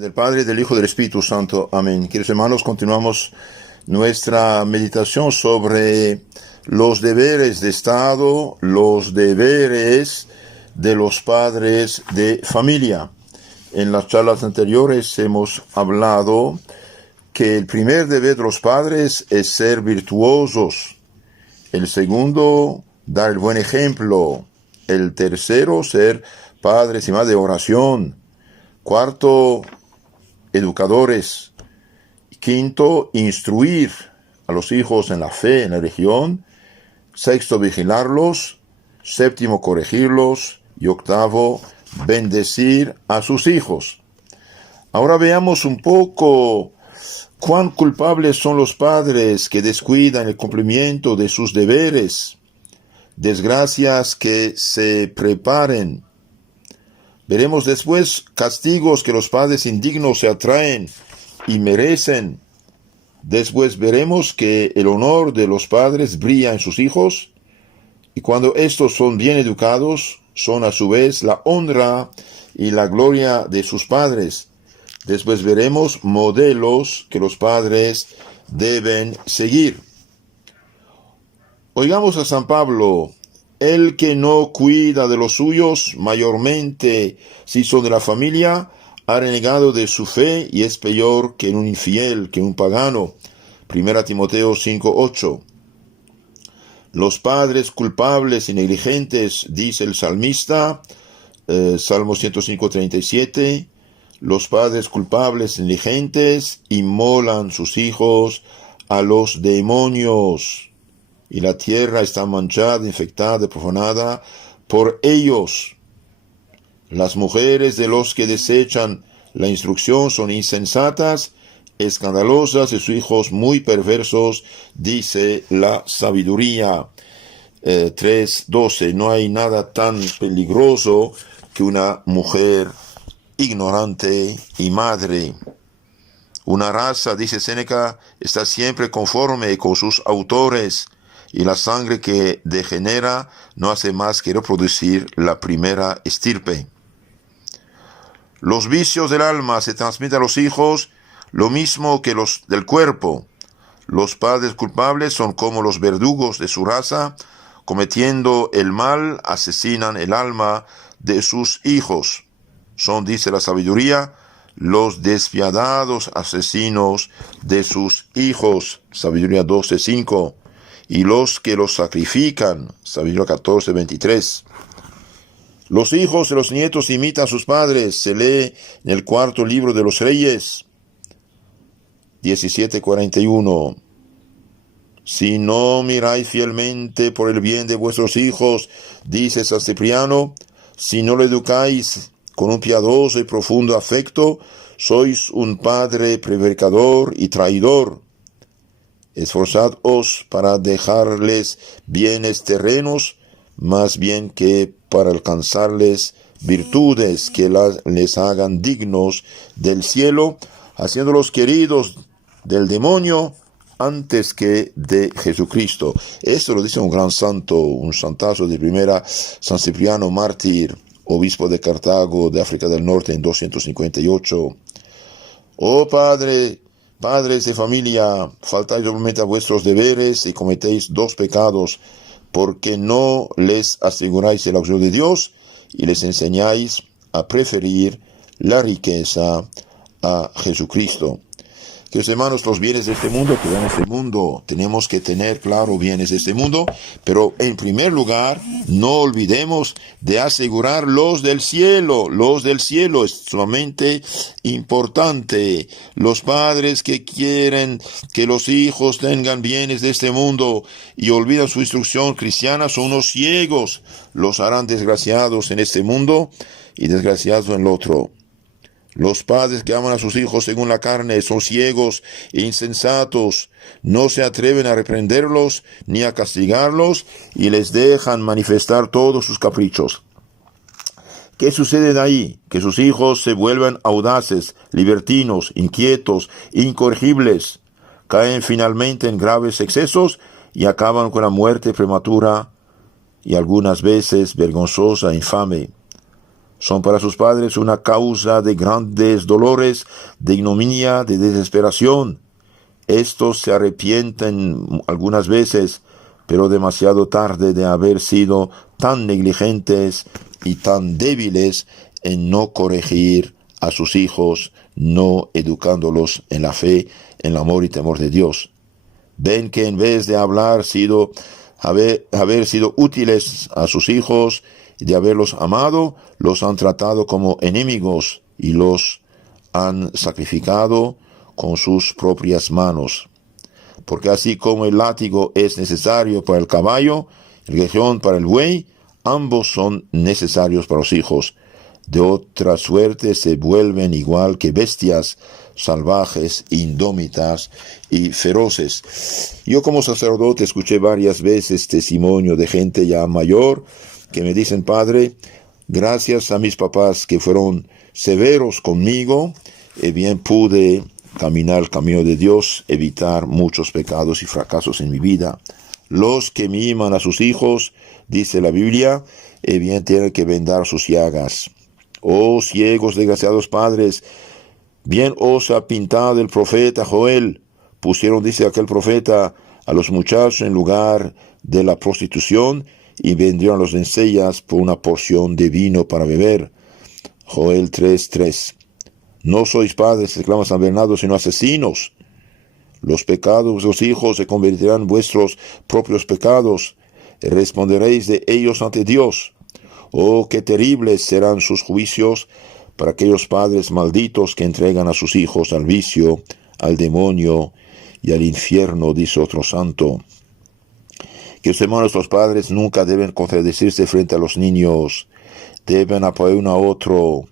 Del Padre, del Hijo y del Espíritu Santo. Amén. Queridos hermanos, continuamos nuestra meditación sobre los deberes de Estado, los deberes de los padres de familia. En las charlas anteriores hemos hablado que el primer deber de los padres es ser virtuosos. El segundo, dar el buen ejemplo. El tercero, ser padres y madres de oración. Cuarto, educadores. Quinto, instruir a los hijos en la fe, en la religión. Sexto, vigilarlos. Séptimo, corregirlos. Y octavo, bendecir a sus hijos. Ahora veamos un poco cuán culpables son los padres que descuidan el cumplimiento de sus deberes. Desgracias que se preparen. Veremos después castigos que los padres indignos se atraen y merecen. Después veremos que el honor de los padres brilla en sus hijos, y cuando estos son bien educados, son a su vez la honra y la gloria de sus padres. Después veremos modelos que los padres deben seguir. Oigamos a San Pablo: el que no cuida de los suyos, mayormente si son de la familia, ha renegado de su fe y es peor que un infiel, que un pagano. 1 Timoteo 5:8. Los padres culpables y negligentes, dice el salmista, Salmo 105:37, los padres culpables y negligentes inmolan sus hijos a los demonios. Y la tierra está manchada, infectada, profanada por ellos. Las mujeres de los que desechan la instrucción son insensatas, escandalosas, y sus hijos muy perversos, dice la sabiduría. 3:12. No hay nada tan peligroso que una mujer ignorante y madre. Una raza, dice Séneca, está siempre conforme con sus autores, y la sangre que degenera no hace más que reproducir la primera estirpe. Los vicios del alma se transmiten a los hijos lo mismo que los del cuerpo. Los padres culpables son como los verdugos de su raza, cometiendo el mal, asesinan el alma de sus hijos. Son, dice la sabiduría, los despiadados asesinos de sus hijos. Sabiduría 12:5. Y los que los sacrifican. Sabiduría 14:23. Los hijos y los nietos imitan a sus padres. Se lee en el cuarto libro de los Reyes, 17:41. Si no miráis fielmente por el bien de vuestros hijos, dice San Cipriano, si no lo educáis con un piadoso y profundo afecto, sois un padre prevaricador y traidor. Esforzados para dejarles bienes terrenos, más bien que para alcanzarles virtudes que les hagan dignos del cielo, haciéndolos queridos del demonio antes que de Jesucristo. Esto lo dice un gran santo, un santazo de primera, San Cipriano mártir, obispo de Cartago, de África del Norte, en 258. Oh padres de familia, faltáis doblemente a vuestros deberes y cometéis dos pecados, porque no les aseguráis el auxilio de Dios y les enseñáis a preferir la riqueza a Jesucristo. Queridos hermanos, los bienes de este mundo, que ven este mundo, tenemos que tener claro bienes de este mundo, pero en primer lugar, no olvidemos de asegurar los del cielo. Los del cielo es sumamente importante. Los padres que quieren que los hijos tengan bienes de este mundo y olvidan su instrucción cristiana son unos ciegos. Los harán desgraciados en este mundo y desgraciados en el otro. Los padres que aman a sus hijos según la carne son ciegos e insensatos, no se atreven a reprenderlos ni a castigarlos y les dejan manifestar todos sus caprichos. ¿Qué sucede de ahí? Que sus hijos se vuelven audaces, libertinos, inquietos, incorregibles, caen finalmente en graves excesos y acaban con la muerte prematura y algunas veces vergonzosa e infame. Son para sus padres una causa de grandes dolores, de ignominia, de desesperación. Estos se arrepienten algunas veces, pero demasiado tarde de haber sido tan negligentes y tan débiles en no corregir a sus hijos, no educándolos en la fe, en el amor y temor de Dios. Ven que en vez de haber sido útiles a sus hijos y de haberlos amado, los han tratado como enemigos y los han sacrificado con sus propias manos. Porque así como el látigo es necesario para el caballo, el aguijón para el buey, ambos son necesarios para los hijos. De otra suerte se vuelven igual que bestias salvajes, indómitas y feroces. Yo como sacerdote escuché varias veces testimonio de gente ya mayor que me dicen: Padre, gracias a mis papás que fueron severos conmigo, bien pude caminar el camino de Dios, evitar muchos pecados y fracasos en mi vida. Los que miman a sus hijos, dice la Biblia, bien tienen que vendar sus llagas. Oh ciegos, desgraciados padres, bien os ha pintado el profeta Joel. Pusieron, dice aquel profeta, a los muchachos en lugar de la prostitución y vendieron a los doncellas por una porción de vino para beber. Joel 3:3. No sois padres, exclama San Bernardo, sino asesinos. Los pecados de los hijos se convertirán en vuestros propios pecados. Responderéis de ellos ante Dios. Oh, qué terribles serán sus juicios para aquellos padres malditos que entregan a sus hijos al vicio, al demonio y al infierno, dice otro santo. Que los hermanos, los padres nunca deben contradecirse frente a los niños, deben apoyar uno a otro.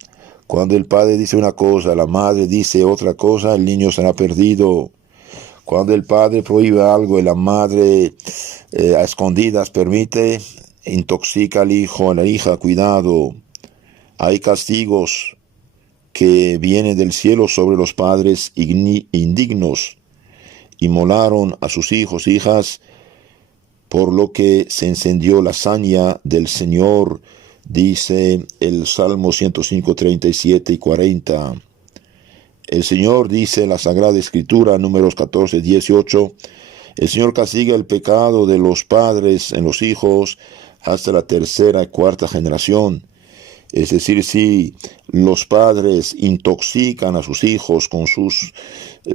Cuando el padre dice una cosa, la madre dice otra cosa, el niño será perdido. Cuando el padre prohíbe algo y la madre a escondidas permite, intoxica al hijo, a la hija, cuidado. Hay castigos que vienen del cielo sobre los padres indignos. Inmolaron a sus hijos, hijas, por lo que se encendió la saña del Señor, dice el Salmo 105, 37 y 40. El Señor dice en la Sagrada Escritura, números 14, 18, el Señor castiga el pecado de los padres en los hijos hasta la tercera y cuarta generación. Es decir, si los padres intoxican a sus hijos con sus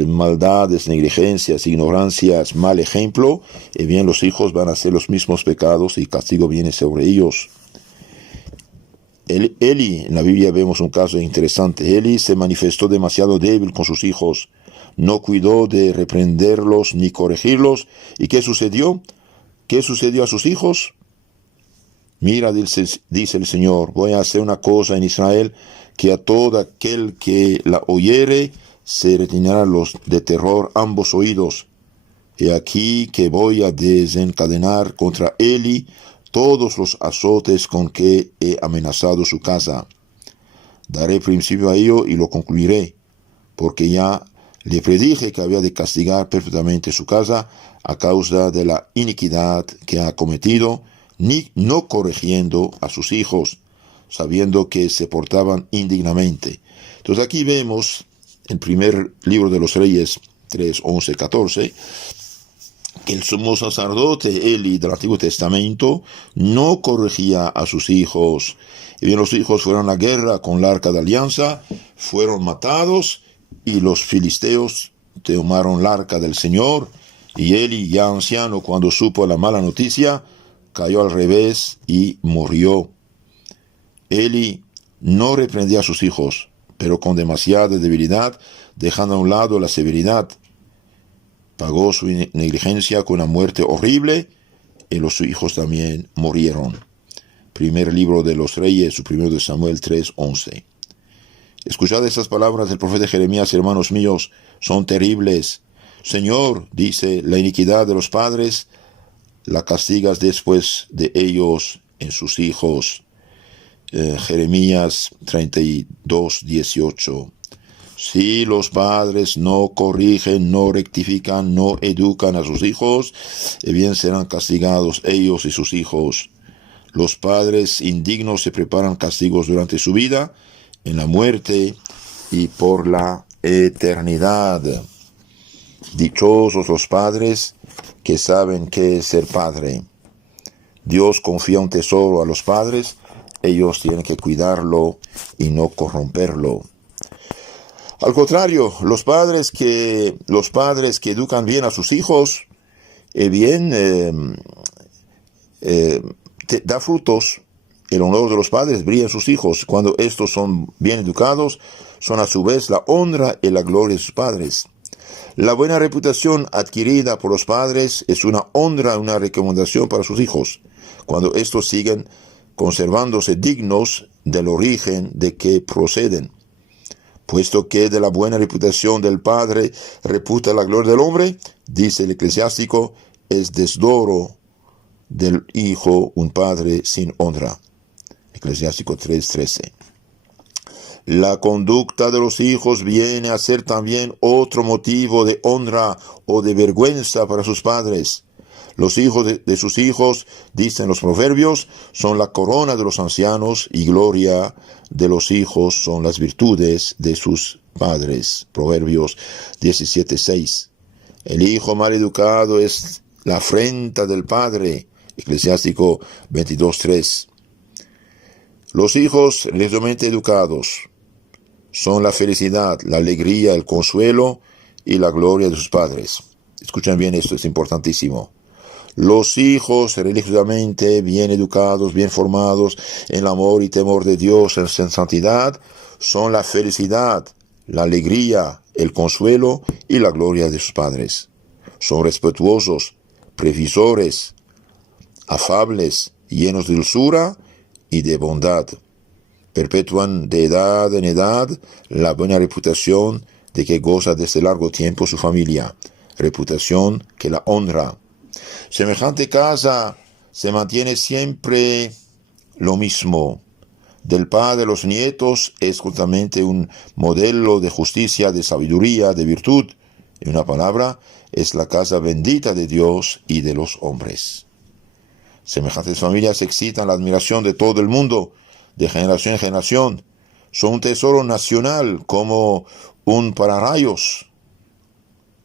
maldades, negligencias, ignorancias, mal ejemplo, bien los hijos van a hacer los mismos pecados y castigo viene sobre ellos. Eli, en la Biblia vemos un caso interesante. Eli se manifestó demasiado débil con sus hijos, no cuidó de reprenderlos ni corregirlos. ¿Y qué sucedió? ¿Qué sucedió a sus hijos? Mira, dice el Señor, voy a hacer una cosa en Israel, que a todo aquel que la oyere se retenerán los de terror ambos oídos. He aquí que voy a desencadenar contra Eli todos los azotes con que he amenazado su casa. Daré principio a ello y lo concluiré, porque ya le predije que había de castigar perfectamente su casa a causa de la iniquidad que ha cometido, ni no corrigiendo a sus hijos, sabiendo que se portaban indignamente. Entonces aquí vemos, en el primer libro de los Reyes 3, 11, 14, que el sumo sacerdote Eli del Antiguo Testamento no corregía a sus hijos. Y bien, los hijos fueron a la guerra con la arca de alianza, fueron matados, y los filisteos tomaron el arca del Señor, y Eli, ya anciano, cuando supo la mala noticia, cayó al revés y murió. Eli no reprendía a sus hijos, pero con demasiada debilidad, dejando a un lado la severidad. Pagó su negligencia con una muerte horrible, y los hijos también murieron. Primer libro de los Reyes, su primero de Samuel 3:11. Escuchad estas palabras del profeta Jeremías, hermanos míos, son terribles. Señor, dice, la iniquidad de los padres la castigas después de ellos en sus hijos. Jeremías 32:18. Si los padres no corrigen, no rectifican, no educan a sus hijos, bien serán castigados ellos y sus hijos. Los padres indignos se preparan castigos durante su vida, en la muerte y por la eternidad. Dichosos los padres que saben qué es ser padre. Dios confía un tesoro a los padres, ellos tienen que cuidarlo y no corromperlo. Al contrario, los padres que educan bien a sus hijos, da frutos. El honor de los padres brilla en sus hijos. Cuando estos son bien educados, son a su vez la honra y la gloria de sus padres. La buena reputación adquirida por los padres es una honra y una recomendación para sus hijos, cuando estos siguen conservándose dignos del origen de que proceden. Puesto que de la buena reputación del padre reputa la gloria del hombre, dice el eclesiástico, es desdoro del hijo un padre sin honra. Eclesiástico 3:13. La conducta de los hijos viene a ser también otro motivo de honra o de vergüenza para sus padres. Los hijos de sus hijos, dicen los proverbios, son la corona de los ancianos y gloria de los hijos son las virtudes de sus padres. Proverbios 17:6. El hijo mal educado es la afrenta del padre. Eclesiástico 22:3. Los hijos religiosamente educados son la felicidad, la alegría, el consuelo y la gloria de sus padres. Escuchen bien esto, es importantísimo. Los hijos religiosamente bien educados, bien formados en el amor y temor de Dios, en santidad, son la felicidad, la alegría, el consuelo y la gloria de sus padres. Son respetuosos, previsores, afables, llenos de dulzura y de bondad. Perpetúan de edad en edad la buena reputación de que goza desde largo tiempo su familia, reputación que la honra. Semejante casa se mantiene siempre lo mismo. Del padre a los nietos es justamente un modelo de justicia, de sabiduría, de virtud. En una palabra, es la casa bendita de Dios y de los hombres. Semejantes familias excitan la admiración de todo el mundo, de generación en generación. Son un tesoro nacional, como un pararrayos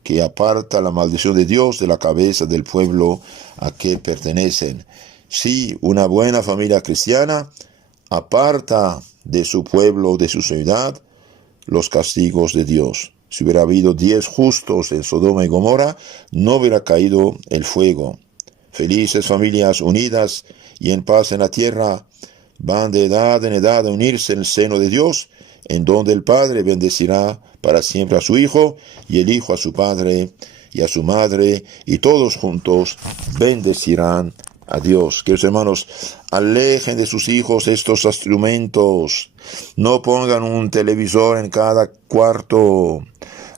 que aparta la maldición de Dios de la cabeza del pueblo a que pertenecen. Sí, una buena familia cristiana aparta de su pueblo, de su ciudad, los castigos de Dios. Si hubiera habido 10 justos en Sodoma y Gomorra, no hubiera caído el fuego. Felices familias unidas y en paz en la tierra van de edad en edad a unirse en el seno de Dios, en donde el Padre bendecirá para siempre a su Hijo, y el Hijo a su Padre y a su Madre, y todos juntos bendecirán a Dios. Queridos hermanos, alejen de sus hijos estos instrumentos. No pongan un televisor en cada cuarto.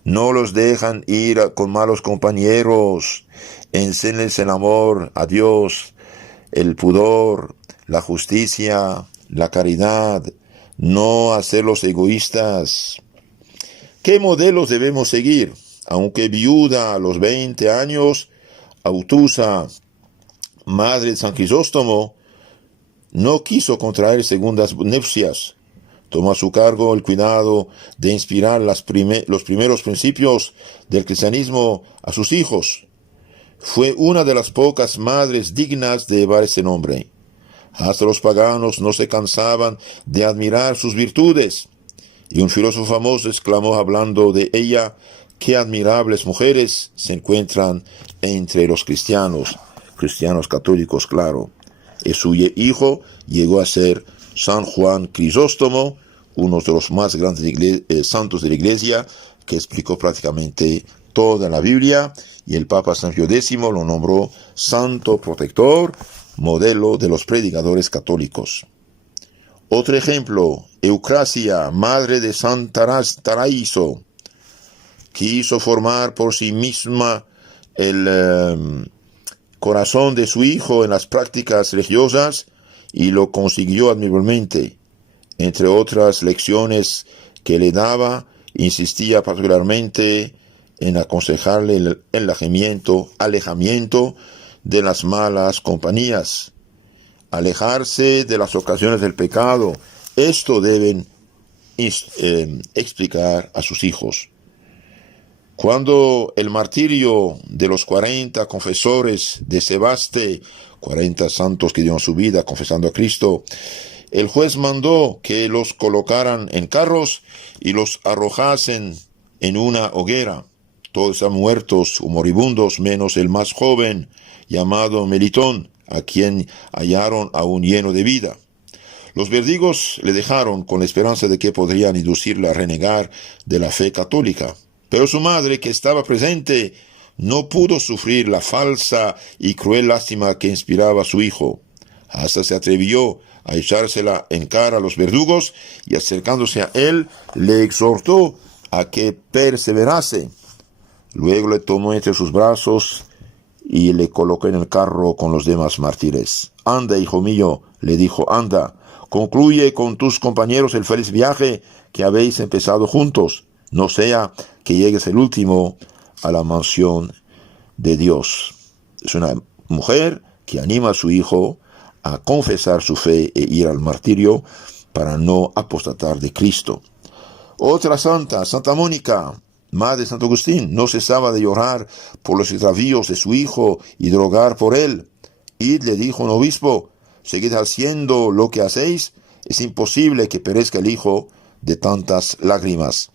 No los dejan ir con malos compañeros. Enséñenles el amor a Dios, el pudor, la justicia, la caridad. No hacerlos egoístas. ¿Qué modelos debemos seguir? Aunque viuda a los 20 años, Autusa, madre de San Crisóstomo, no quiso contraer segundas nupcias. Tomó a su cargo el cuidado de inspirar los primeros principios del cristianismo a sus hijos. Fue una de las pocas madres dignas de llevar ese nombre. Hasta los paganos no se cansaban de admirar sus virtudes. Y un filósofo famoso exclamó hablando de ella: qué admirables mujeres se encuentran entre los cristianos católicos, claro. Y su hijo llegó a ser San Juan Crisóstomo, uno de los más grandes santos de la Iglesia, que explicó prácticamente toda la Biblia, y el Papa San Pío X lo nombró santo protector, modelo de los predicadores católicos. Otro ejemplo, Eucrasia, madre de San Taraiso, quiso formar por sí misma el corazón de su hijo en las prácticas religiosas y lo consiguió admirablemente. Entre otras lecciones que le daba, insistía particularmente en aconsejarle el alejamiento de las malas compañías. alejarse de las ocasiones del pecado. Esto deben explicar a sus hijos. Cuando el martirio de los 40 confesores de Sebaste, 40 santos que dieron su vida confesando a Cristo, el juez mandó que los colocaran en carros y los arrojasen en una hoguera. Todos están muertos o moribundos, menos el más joven, llamado Melitón, a quien hallaron aún lleno de vida. Los verdugos le dejaron con la esperanza de que podrían inducirle a renegar de la fe católica. Pero su madre, que estaba presente, no pudo sufrir la falsa y cruel lástima que inspiraba a su hijo. Hasta se atrevió a echársela en cara a los verdugos y, acercándose a él, le exhortó a que perseverase. Luego le tomó entre sus brazos y le colocó en el carro con los demás mártires. «Anda, hijo mío», le dijo, «anda, concluye con tus compañeros el feliz viaje que habéis empezado juntos. No sea que llegues el último a la mansión de Dios». Es una mujer que anima a su hijo a confesar su fe e ir al martirio para no apostatar de Cristo. Otra santa, Santa Mónica, madre de Santo Agustín, no cesaba de llorar por los extravíos de su hijo y de rogar por él. «Id», le dijo un obispo, «seguid haciendo lo que hacéis. Es imposible que perezca el hijo de tantas lágrimas».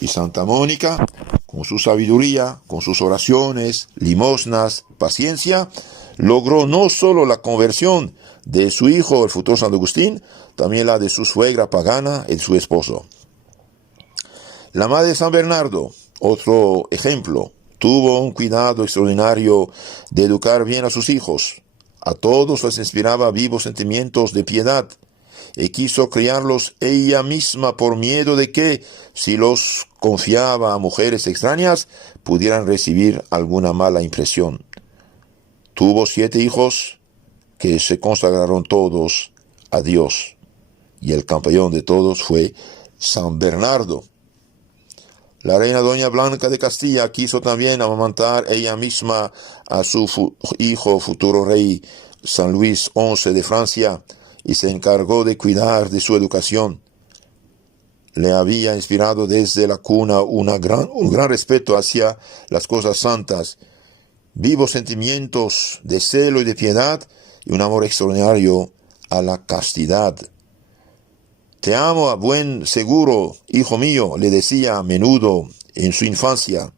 Y Santa Mónica, con su sabiduría, con sus oraciones, limosnas, paciencia, logró no solo la conversión de su hijo, el futuro Santo Agustín, también la de su suegra pagana y de su esposo. La madre de San Bernardo, otro ejemplo, tuvo un cuidado extraordinario de educar bien a sus hijos. A todos les inspiraba vivos sentimientos de piedad y quiso criarlos ella misma por miedo de que, si los confiaba a mujeres extrañas, pudieran recibir alguna mala impresión. Tuvo 7 hijos que se consagraron todos a Dios, y el campeón de todos fue San Bernardo. La reina doña Blanca de Castilla quiso también amamantar ella misma a su hijo futuro rey San Luis XI de Francia, y se encargó de cuidar de su educación. Le había inspirado desde la cuna un gran respeto hacia las cosas santas, vivos sentimientos de celo y de piedad, y un amor extraordinario a la castidad. «Te amo a buen seguro, hijo mío», le decía a menudo en su infancia.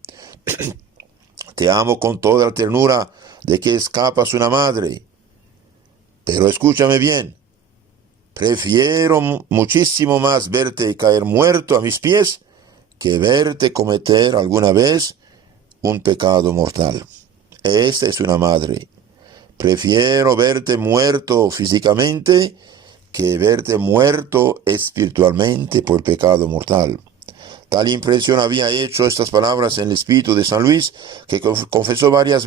«Te amo con toda la ternura de que escapas una madre. Pero escúchame bien, prefiero muchísimo más verte caer muerto a mis pies que verte cometer alguna vez un pecado mortal». Esta es una madre. Prefiero verte muerto físicamente que verte muerto espiritualmente por pecado mortal. Tal impresión había hecho estas palabras en el espíritu de San Luis, que confesó varias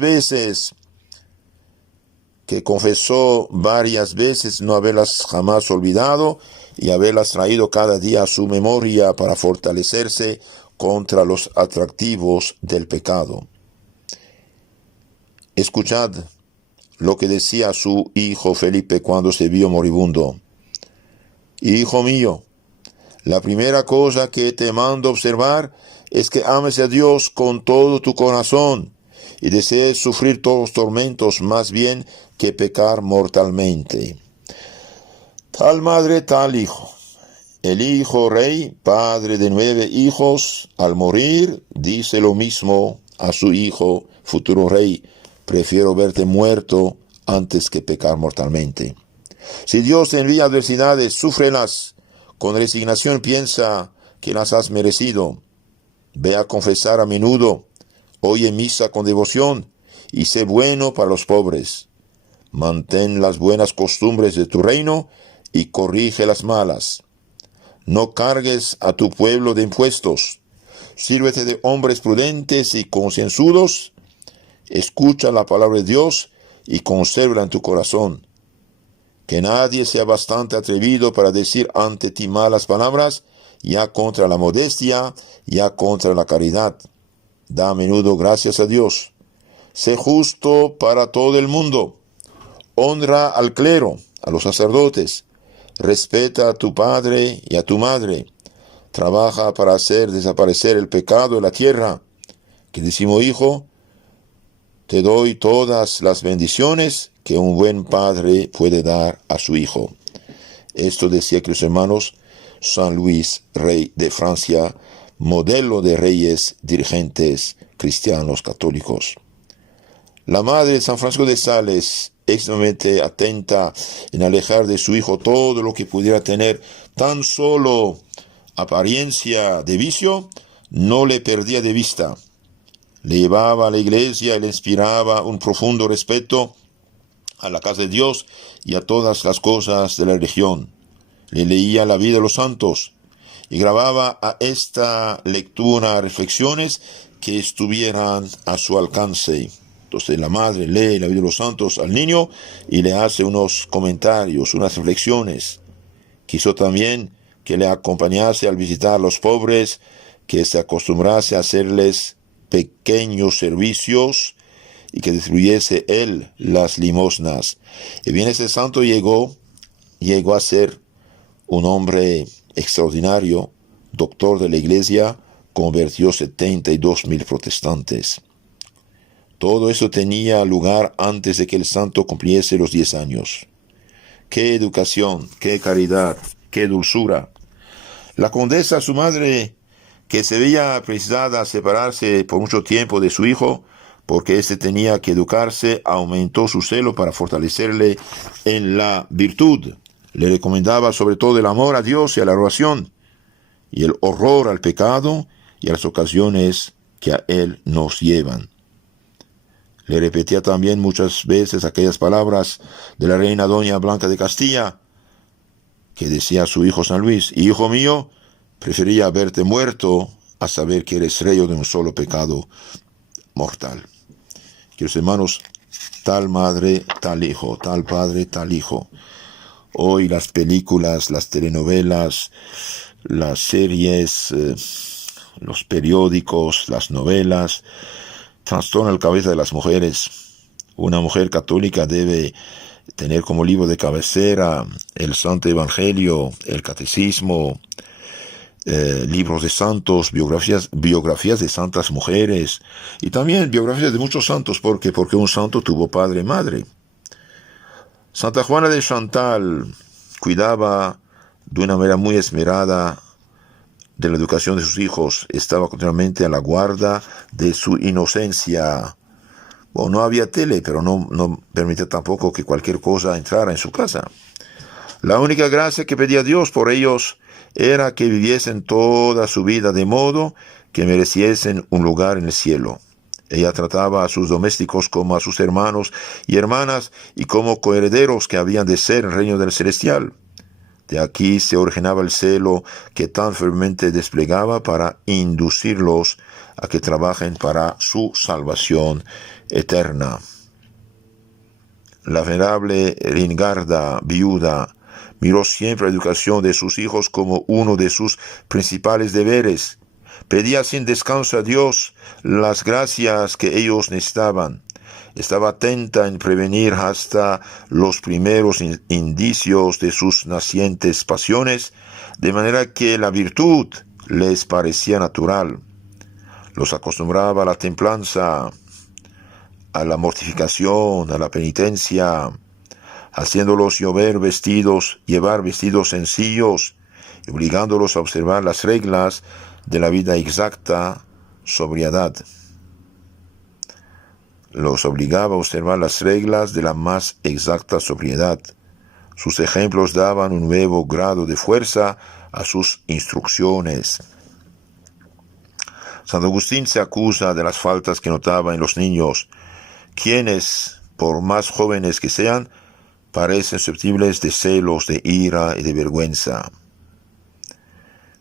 veces no haberlas jamás olvidado y haberlas traído cada día a su memoria para fortalecerse contra los atractivos del pecado. Escuchad lo que decía su hijo Felipe cuando se vio moribundo. «Hijo mío, la primera cosa que te mando observar es que ames a Dios con todo tu corazón y desees sufrir todos los tormentos más bien que pecar mortalmente». Tal madre, tal hijo. El hijo rey, padre de 9 hijos, al morir, dice lo mismo a su hijo futuro rey: «Prefiero verte muerto antes que pecar mortalmente». Si Dios te envía adversidades, súfrelas. Con resignación piensa que las has merecido. Ve a confesar a menudo. Oye misa con devoción y sé bueno para los pobres. Mantén las buenas costumbres de tu reino y corrige las malas. No cargues a tu pueblo de impuestos. Sírvete de hombres prudentes y concienzudos. Escucha la palabra de Dios y consérvala en tu corazón. Que nadie sea bastante atrevido para decir ante ti malas palabras, ya contra la modestia, ya contra la caridad. Da a menudo gracias a Dios. Sé justo para todo el mundo. Honra al clero, a los sacerdotes: respeta a tu padre y a tu madre. Trabaja para hacer desaparecer el pecado de la tierra. Queridísimo hijo, te doy todas las bendiciones que un buen padre puede dar a su hijo. Esto decía, queridos hermanos, San Luis, rey de Francia, modelo de reyes dirigentes cristianos católicos. La madre de San Francisco de Sales, extremadamente atenta en alejar de su hijo todo lo que pudiera tener tan solo apariencia de vicio, no le perdía de vista. Le llevaba a la iglesia y le inspiraba un profundo respeto a la casa de Dios y a todas las cosas de la religión. Le leía la vida de los santos y grababa a esta lectura reflexiones que estuvieran a su alcance. Entonces la madre lee la vida de los santos al niño y le hace unos comentarios, unas reflexiones. Quiso también que le acompañase al visitar a los pobres, que se acostumbrase a hacerles pequeños servicios y que distribuyese él las limosnas. Y bien, ese santo llegó a ser un hombre extraordinario, doctor de la iglesia, convirtió 72,000 protestantes. Todo eso tenía lugar antes de que el santo cumpliese los 10 años. ¡Qué educación, qué caridad, qué dulzura! La condesa, su madre, que se veía precisada a separarse por mucho tiempo de su hijo, porque éste tenía que educarse, aumentó su celo para fortalecerle en la virtud. Le recomendaba sobre todo el amor a Dios y a la oración, y el horror al pecado y a las ocasiones que a él nos llevan. Le repetía también muchas veces aquellas palabras de la reina doña Blanca de Castilla, que decía a su hijo San Luis: hijo mío, prefería verte muerto a saber que eres rey de un solo pecado mortal. Queridos hermanos, tal madre, tal hijo, tal padre, tal hijo. Hoy las películas, las telenovelas, las series, los periódicos, las novelas, trastornan la cabeza de las mujeres. Una mujer católica debe tener como libro de cabecera el Santo Evangelio, el Catecismo, libros de santos, biografías de santas mujeres y también biografías de muchos santos, porque un santo tuvo padre y madre. Santa Juana de Chantal cuidaba de una manera muy esmerada de la educación de sus hijos, estaba continuamente a la guarda de su inocencia. Bueno, no había tele, pero no permitía tampoco que cualquier cosa entrara en su casa. La única gracia que pedía Dios por ellos era que viviesen toda su vida de modo que mereciesen un lugar en el cielo. Ella trataba a sus domésticos como a sus hermanos y hermanas y como coherederos que habían de ser en el reino del celestial. De aquí se originaba el celo que tan firmemente desplegaba para inducirlos a que trabajen para su salvación eterna. La venerable Ringarda, viuda, miró siempre la educación de sus hijos como uno de sus principales deberes. Pedía sin descanso a Dios las gracias que ellos necesitaban. Estaba atenta en prevenir hasta los primeros indicios de sus nacientes pasiones, de manera que la virtud les parecía natural. Los acostumbraba a la templanza, a la mortificación, a la penitencia, haciéndolos llevar vestidos sencillos y obligándolos a observar las reglas de la vida exacta, sobriedad. Los obligaba a observar las reglas de la más exacta sobriedad. Sus ejemplos daban un nuevo grado de fuerza a sus instrucciones. San Agustín se acusa de las faltas que notaba en los niños, quienes, por más jóvenes que sean, parecen susceptibles de celos, de ira y de vergüenza.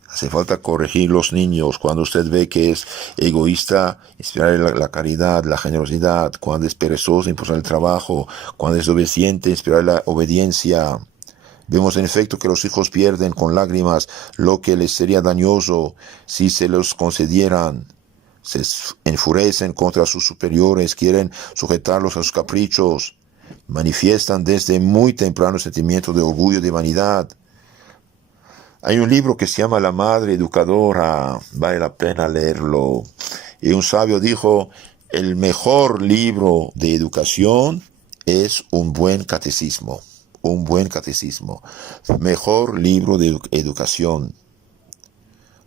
Hace falta corregir los niños. Cuando usted ve que es egoísta, inspirarle la caridad, la generosidad. Cuando es perezoso, impulsar el trabajo. Cuando es obediente, inspirarle la obediencia. Vemos en efecto que los hijos pierden con lágrimas lo que les sería dañoso si se los concedieran. Se enfurecen contra sus superiores, quieren sujetarlos a sus caprichos. manifiestan desde muy temprano sentimientos de orgullo y de vanidad. Hay un libro que se llama La Madre Educadora, vale la pena leerlo. Y un sabio dijo, el mejor libro de educación es un buen catecismo. Un buen catecismo. Mejor libro de educación.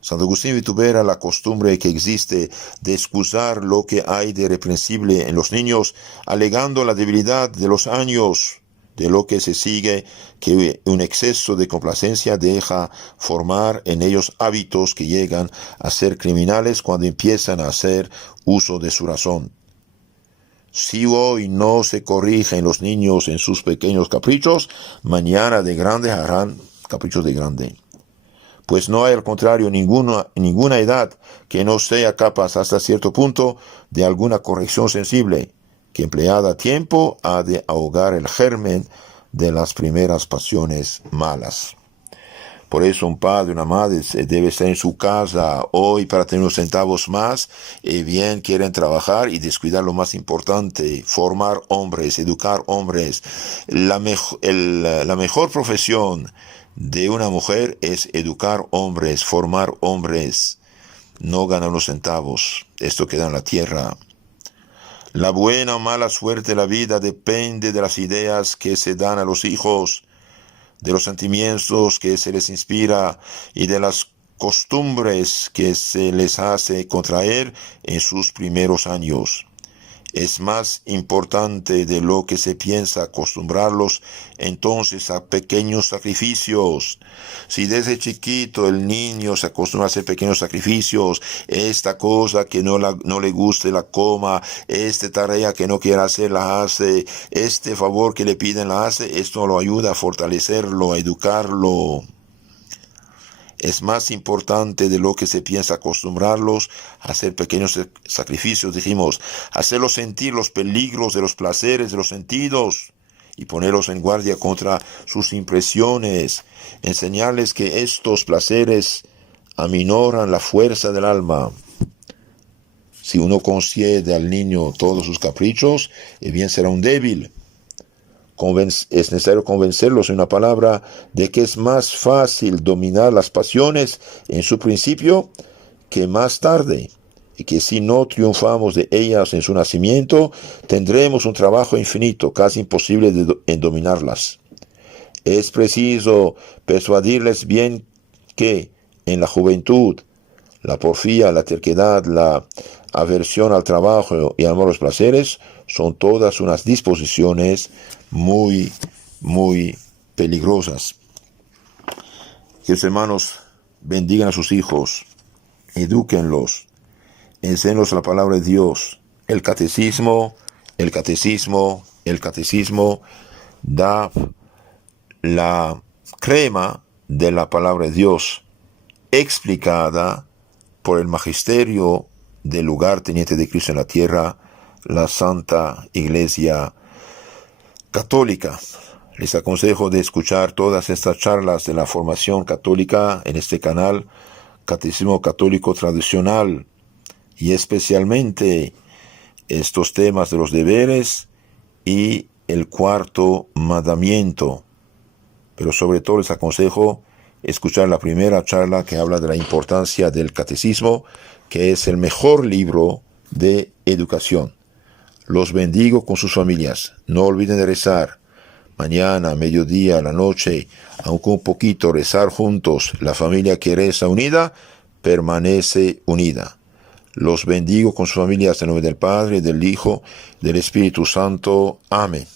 Santo Agustín vitupera la costumbre que existe de excusar lo que hay de reprensible en los niños, alegando la debilidad de los años, de lo que se sigue que un exceso de complacencia deja formar en ellos hábitos que llegan a ser criminales cuando empiezan a hacer uso de su razón. Si hoy no se corrigen los niños en sus pequeños caprichos, mañana de grandes harán caprichos de grande. Pues no hay al contrario ninguna edad que no sea capaz hasta cierto punto de alguna corrección sensible, que empleada a tiempo ha de ahogar el germen de las primeras pasiones malas. Por eso un padre, una madre debe estar en su casa hoy para tener unos centavos más, y bien quieren trabajar y descuidar lo más importante, formar hombres, educar hombres. La mejor profesión de una mujer es educar hombres, formar hombres, no ganar unos centavos. Esto queda en la tierra. La buena o mala suerte de la vida depende de las ideas que se dan a los hijos, de los sentimientos que se les inspira y de las costumbres que se les hace contraer en sus primeros años. Es más importante de lo que se piensa acostumbrarlos entonces a pequeños sacrificios. Si desde chiquito el niño se acostumbra a hacer pequeños sacrificios, esta cosa que no le guste la coma, esta tarea que no quiera hacer la hace, este favor que le piden la hace, esto lo ayuda a fortalecerlo, a educarlo. Es más importante de lo que se piensa acostumbrarlos a hacer pequeños sacrificios, dijimos, hacerlos sentir los peligros de los placeres de los sentidos y ponerlos en guardia contra sus impresiones, enseñarles que estos placeres aminoran la fuerza del alma. Si uno concede al niño todos sus caprichos, bien será un débil. Es necesario convencerlos, en una palabra, de que es más fácil dominar las pasiones en su principio que más tarde, y que si no triunfamos de ellas en su nacimiento, tendremos un trabajo infinito, casi imposible en dominarlas. Es preciso persuadirles bien que en la juventud, la porfía, la terquedad, la aversión al trabajo y amor a los placeres son todas unas disposiciones muy, muy peligrosas. Que los hermanos bendigan a sus hijos, edúquenlos, enséñenlos la palabra de Dios. El catecismo da la crema de la palabra de Dios, explicada por el magisterio del lugar teniente de Cristo en la tierra, la Santa Iglesia Católica. Les aconsejo de escuchar todas estas charlas de la formación católica en este canal, Catecismo Católico Tradicional, y especialmente estos temas de los deberes y el cuarto mandamiento. Pero sobre todo les aconsejo escuchar la primera charla que habla de la importancia del catecismo, que es el mejor libro de educación. Los bendigo con sus familias. No olviden de rezar. Mañana, mediodía, a la noche, aunque un poquito rezar juntos. La familia que reza unida, permanece unida. Los bendigo con sus familias en nombre del Padre, del Hijo, del Espíritu Santo. Amén.